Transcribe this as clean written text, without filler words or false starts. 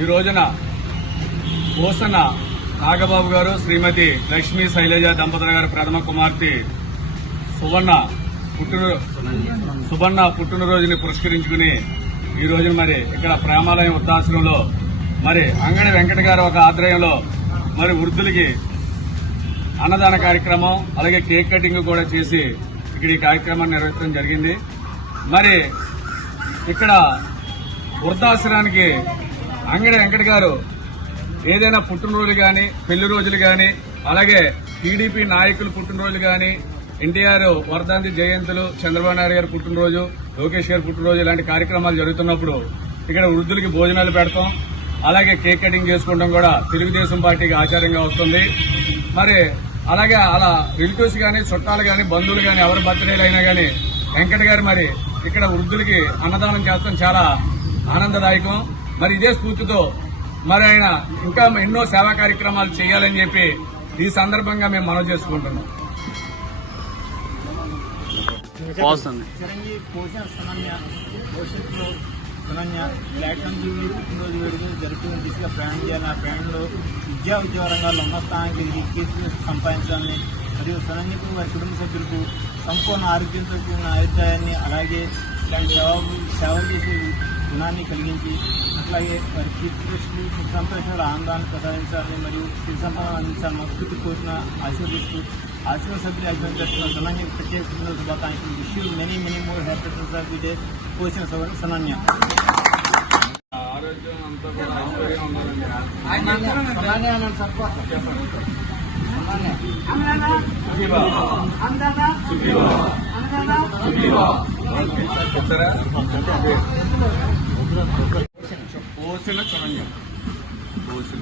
ఈ రోజున పోసన నాగబాబు గారు శ్రీమతి లక్ష్మీ శైలజ దంపతుల గారి ప్రథమ కుమార్తె సుబర్ణ పుట్టినరోజుని పురస్కరించుకుని ఈ రోజున మరి ఇక్కడ ప్రేమాలయం వృద్ధాశ్రమంలో మరి అంగడి వెంకట గారు ఒక ఆధ్వర్యంలో మరి వృద్ధులకి అన్నదాన కార్యక్రమం అలాగే కేక్ కటింగ్ కూడా చేసి ఇక్కడ ఈ కార్యక్రమాన్ని నిర్వహించడం జరిగింది. మరి ఇక్కడ వృద్ధాశ్రమానికి అంగడి వెంకట గారు ఏదైనా పుట్టినరోజులు గాని పెళ్లి రోజులు గాని అలాగే టీడీపీ నాయకులు పుట్టినరోజులు గాని ఎన్టీఆర్ వర్ధంతి జయంతులు చంద్రబాబు నాయుడు గారి పుట్టినరోజు లోకేష్ గారి పుట్టినరోజు ఇలాంటి కార్యక్రమాలు జరుగుతున్నప్పుడు ఇక్కడ వృద్ధులకి భోజనాలు పెడతాం అలాగే కేక్ కటింగ్ చేసుకోవడం కూడా తెలుగుదేశం పార్టీకి ఆచారంగా వస్తుంది. మరి అలాగే అలా రిలేటివ్స్ గాని చుట్టాలు గాని బంధువులు గాని ఎవరి బర్త్డేలు అయినా గాని వెంకట గారు మరి ఇక్కడ వృద్ధులకి అన్నదానం చేస్తాం చాలా ఆనందదాయకం. మరి ఇదే స్ఫూర్తితో మరి ఆయన ఇంకా ఎన్నో సేవా కార్యక్రమాలు చేయాలని చెప్పి ఈ సందర్భంగా మేము మనవి చేసుకుంటున్నాం. చిరంజీవి పోషణ భవిష్యత్తులో ప్లాటినం జూబ్లీ పుట్టినరోజు వేడుకలు జరుపుకునే దిశగా ప్రయాణం చేయాలని, ఆ ప్రయాణంలో ఉద్యోగ రంగాల్లో ఉన్న స్థానానికి కీర్తి సంపాదించాలని మరియు సనన్యకు వారి కుటుంబ సభ్యులకు సంపూర్ణ ఆరోగ్యంతో కూడిన ఆయుర్దాయాన్ని అలాగే ఇలాంటి సేవలు చేసే గుణాన్ని కలిగించి అట్లాగే వారి కీర్తి దృష్టి సుఖ సంతోషాలు ఆనందాన్ని ప్రసాదించాలని మరియు సిరి సంపదను అందించాలని మనస్ఫూర్తి కోరిన ఆశీర్వదిస్తూ ఆశ్రమ సభ్యులు అభినందిస్తున్న సనన్య ప్రత్యేక పుట్టినరోజు శుభాకాంక్షలు. Wish you many more happy returns of the day పోసిన సనన్య. ఆరోగ్యం అంతా కూడా ఆరోగ్యంగా ఉండాలండి. పోసిన చరణ్యం పోసిన